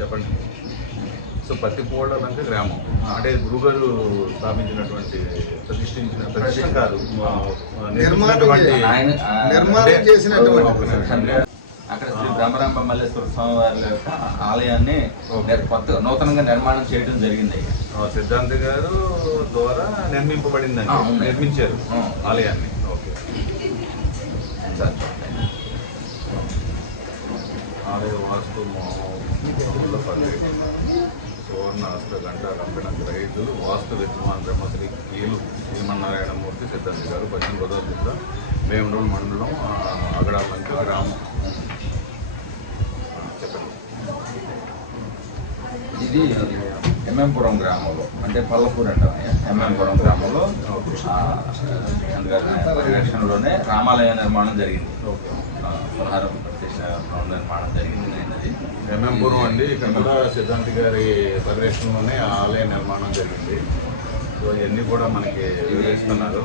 చెప్పండి. సో పత్తిపోళ్ళ గ్రామం అంటే గురుగారు స్థాపించినటువంటి ప్రతిష్ఠించిన కాదు, నిర్మాణం చేసినటువంటి అక్కడ శ్రీ బ్రహ్మరాంబ మల్లేశ్వర స్వామి వారి యొక్క ఆలయాన్ని కొత్త నూతనంగా నిర్మాణం చేయడం జరిగింది. సిద్ధాంతి గారు ద్వారా నిర్మింపబడిందండి, నిర్మించారు ఆలయాన్ని. ఓకే. ఆలయ వాస్తు సువర్ణ హస్త గంట కంపెనీ రైతులు వాస్తు విద్వాన్ బ్రహ్మశ్రీ కీలు శ్రీమన్నారాయణమూర్తి సిద్ధాంతి గారు 18 గోదావరి వేమూరు మండలం అగడాలంక గ్రామం. చెప్పండి. ఇది ఎంఎంపురం గ్రామంలో అంటే పల్లపూర్ అంటాం. ఎంఎంపురం గ్రామంలో పరిరక్షణలోనే రామాలయ నిర్మాణం జరిగింది. పునహారం ప్రతిష్ట నిర్మాణం జరిగింది. ఎంఎంపురం అండి, ఇక్కడ కూడా సిద్ధాంతి గారి పరిరక్షణలోనే ఆలయ నిర్మాణం జరిగింది. సో ఇవన్నీ కూడా మనకి వివరిస్తున్నారు.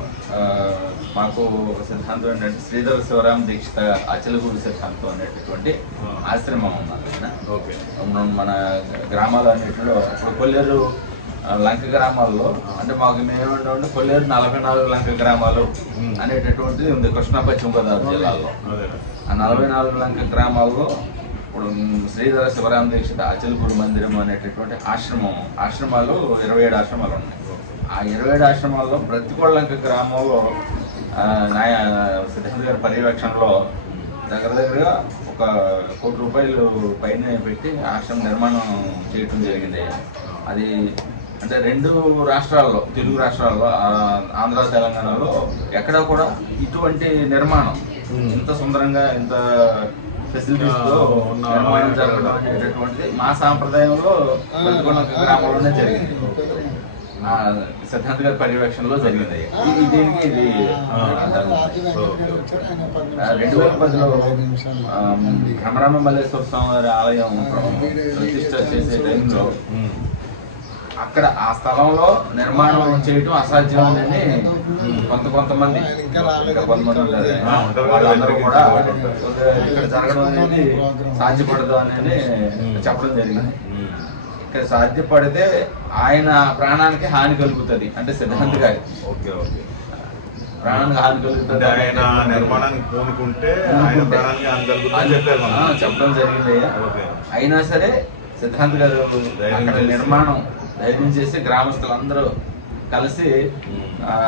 మాకు ఒక సిద్ధాంతం ఏంటంటే శ్రీధర శివరామ దీక్షిత అచలగురు సిద్ధాంతం అనేటటువంటి ఆశ్రమం ఉన్నది. ఓకే. మన గ్రామాలు అన్నింటిలో ఇప్పుడు కొల్లేరు లంక గ్రామాల్లో అంటే మాకు మేమేమంటే కొల్లేరు 44 లంక గ్రామాలు అనేటటువంటిది ఉంది కృష్ణా పశ్చిమ గోదావరి జిల్లాలో. ఆ 44 లంక గ్రామాల్లో ఇప్పుడు శ్రీధర శివరామ దీక్షిత అచలగురు మందిరం అనేటటువంటి ఆశ్రమాలు 27 ఆశ్రమాలు ఉన్నాయి. ఆ 27 ఆశ్రమాల్లో ప్రతికొల్లంక గ్రామంలో సిద్ధాంతి గారి పర్యవేక్షణలో దగ్గరగా ₹1 కోటి పైన పెట్టి ఆశ్రమ నిర్మాణం చేయటం జరిగింది. అది అంటే 2 రాష్ట్రాల్లో, తెలుగు రాష్ట్రాల్లో, ఆంధ్ర తెలంగాణలో ఎక్కడ కూడా ఇటువంటి నిర్మాణం ఇంత సుందరంగా ఇంత ఫెసిలిటీస్తో నిర్మాణం జరగడం అనేటటువంటిది మా సాంప్రదాయంలో ప్రతికొల్లంక గ్రామంలోనే జరిగింది. సిద్ధాంతి గారి పర్యవేక్షణలో జరిగింది. దీనికి ఇది 2010లో బ్రహ్మరాంబ మల్లేశ్వర స్వామి వారి ఆలయం ప్రతిష్ట చేసే టైంలో అక్కడ ఆ స్థలంలో నిర్మాణం చేయటం అసాధ్యమని కొంతమంది వాళ్ళందరూ కూడా ఇక్కడ జరగడం అనేది సాధ్యపడదు అనేది చెప్పడం జరిగింది. ఇక్కడ సాధ్యపడితే ఆయన ప్రాణానికి హాని కలుగుతుంది అంటే సిద్ధాంతి గారి ప్రాణానికి హాని కలుగుతుంది, ఆయన నిర్మాణానికి పూనుకుంటే ఆయన ప్రాణానికి హాని కలుగుతుంది చెప్పడం జరిగింది. అయినా సరే సిద్ధాంతి గారు అక్కడ నిర్మాణం ధైర్యం చేసి గ్రామస్తులందరూ కలిసి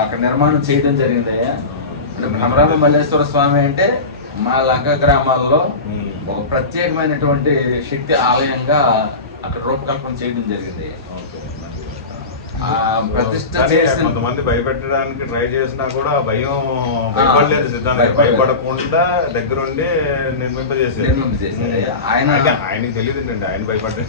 అక్కడ నిర్మాణం చేయడం జరిగింది. అంటే బ్రహ్మరాంబ మల్లేశ్వర స్వామి అంటే మా లంక గ్రామాల్లో ఒక ప్రత్యేకమైనటువంటి శక్తి ఆలయంగా అక్కడ రూపకల్పన చేయడం జరిగింది. ప్రతిష్ట కొంతమంది భయపెట్టడానికి ట్రై చేసినా కూడా భయపడలేదు సిద్ధాంతి. భయపడకుండా దగ్గరుండి నిర్మింపజేసేది. ఆయనకి తెలియదు అండి, ఆయన భయపడ్డా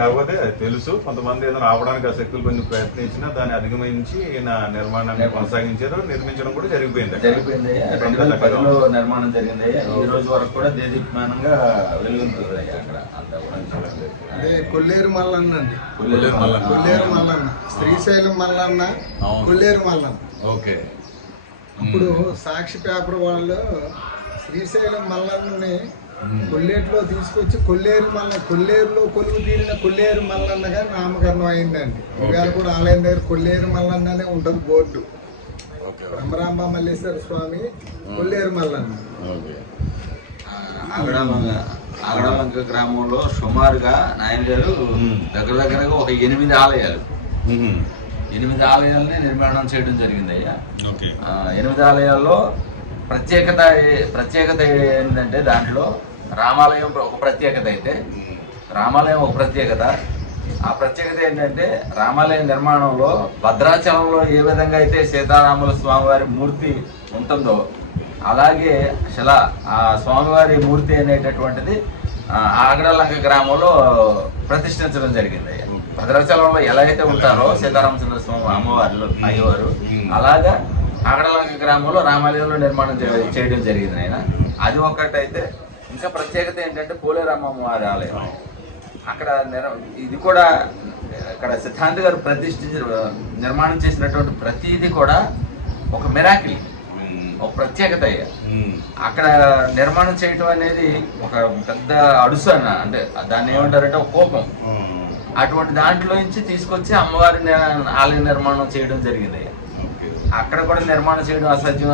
కాకపోతే తెలుసు. కొంతమంది ఏదైనా ఆపడానికి ఆ శక్తులు కొంచెం ప్రయత్నించినా దాన్ని అధిగమించి ఈయన నిర్మాణాన్ని కొనసాగించారు. నిర్మించడం కూడా జరిగిపోయింది. 2010లో నిర్మాణం జరిగింది. ఈ రోజు వరకు కూడా దేదీప్యమానంగా వెలుగుతుంది అక్కడ అంతా కూడా. అదే కొల్లేరు మల్లన్న అండి, కొల్లేరు మల్లన్న, శ్రీశైలం మల్లన్న, కొల్లేరు మల్లన్న. ఓకే. ఇప్పుడు సాక్షి పేపర్ వాళ్ళు శ్రీశైలం మల్లన్నని కొల్లేరులో తీసుకొచ్చి కొల్లేరులో కొలువు తీరిన కొల్లేరు మల్లన్నగా నామకరణం అయిందండి. ఇవాళ కూడా ఆలయం దగ్గర కొల్లేరు మల్లన్న అనే ఉంటుంది బోర్డు. బ్రహ్మరాంబ మల్లేశ్వర స్వామి కొల్లేరు మల్లన్న. ఆగడలంక గ్రామంలో సుమారుగా నాయన గారు దగ్గరగా ఒక 8 ఆలయాలు 8 ఆలయాలని నిర్మాణం చేయడం జరిగింది అయ్యా. 8 ఆలయాల్లో ప్రత్యేకత ఏంటంటే దాంట్లో రామాలయం ఒక ప్రత్యేకత అయితే రామాలయం ఒక ప్రత్యేకత. ఆ ప్రత్యేకత ఏంటంటే రామాలయ నిర్మాణంలో భద్రాచలంలో ఏ విధంగా అయితే సీతారాముల స్వామివారి మూర్తి ఉంటుందో అలాగే ఆ స్వామివారి మూర్తి అనేటటువంటిది ఆగడలంక గ్రామంలో ప్రతిష్ఠించడం జరిగింది. భద్రాచలంలో ఎలా అయితే ఉంటారో సీతారామచంద్ర స్వామి అమ్మవారిలో అయ్యవారు అలాగా ఆగడలంక గ్రామంలో రామాలయంలో నిర్మాణం చేయడం జరిగింది ఆయన. అది ఒకటైతే ఇంకా ప్రత్యేకత ఏంటంటే పోలేరమ్మ వారి ఆలయం. అక్కడ ఇది కూడా అక్కడ సిద్ధాంతి గారు నిర్మాణం చేసినటువంటి ప్రతిదీ కూడా ఒక మిరాకిల్. ఒక ప్రత్యేకత అయ్యా. అక్కడ నిర్మాణం చేయటం అనేది ఒక పెద్ద అడుసు అన్న, అంటే దాన్ని ఏమంటారంటే ఒక కోపం. అటువంటి దాంట్లో నుంచి తీసుకొచ్చి అమ్మవారి ఆలయ నిర్మాణం చేయడం జరిగింది అయ్యా. అక్కడ కూడా నిర్మాణం చేయడం అసాధ్యం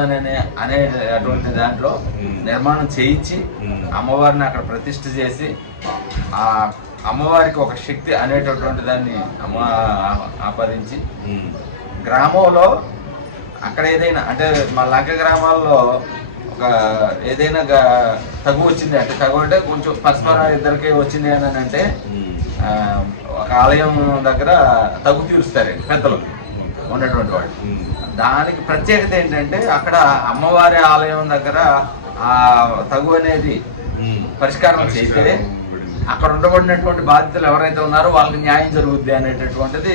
అనే అటువంటి దాంట్లో నిర్మాణం చేయించి అమ్మవారిని అక్కడ ప్రతిష్ఠ చేసి ఆ అమ్మవారికి ఒక శక్తి అనేటటువంటి దాన్ని ఆపాదించి గ్రామంలో అక్కడ ఏదైనా అంటే మా లంక గ్రామాల్లో ఒక ఏదైనా తగు వచ్చింది అంటే తగు అంటే కొంచెం పరస్పర ఇద్దరికి వచ్చింది అని అంటే ఒక ఆలయం దగ్గర తగు తీరుస్తారు పెద్దలు ఉన్నటువంటి వాళ్ళు. దానికి ప్రత్యేకత ఏంటంటే అక్కడ అమ్మవారి ఆలయం దగ్గర ఆ తగు అనేది పరిష్కారం చేస్తే అక్కడ ఉండబడినటువంటి బాధితులు ఎవరైతే ఉన్నారో వాళ్ళకి న్యాయం జరుగుద్ది అనేటటువంటిది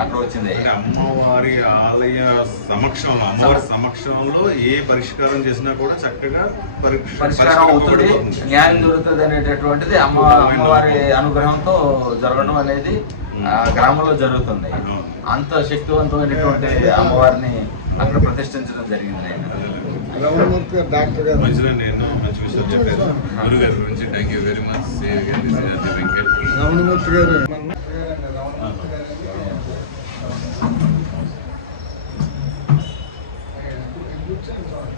అక్కడ వచ్చింది. అమ్మవారి ఆలయ సమక్షంలో ఏ పరిష్కారం చేసినా కూడా చక్కగా పరిష్కారం అవుతుంది, న్యాయం జరుగుతుంది అనేటటువంటిది అమ్మవారి అనుగ్రహంతో జరగడం అనేది గ్రామంలో జరుగుతుంది. అంత శక్తివంతమైనటువంటి అమ్మవారిని అక్కడ ప్రతిష్ఠించడం జరిగింది. డాక్టర్ గారు మంచి విషయాలు చెప్పారు. గురుగారి గురించి thank you very much. Ramanamurthy గారు కూర్చోండి.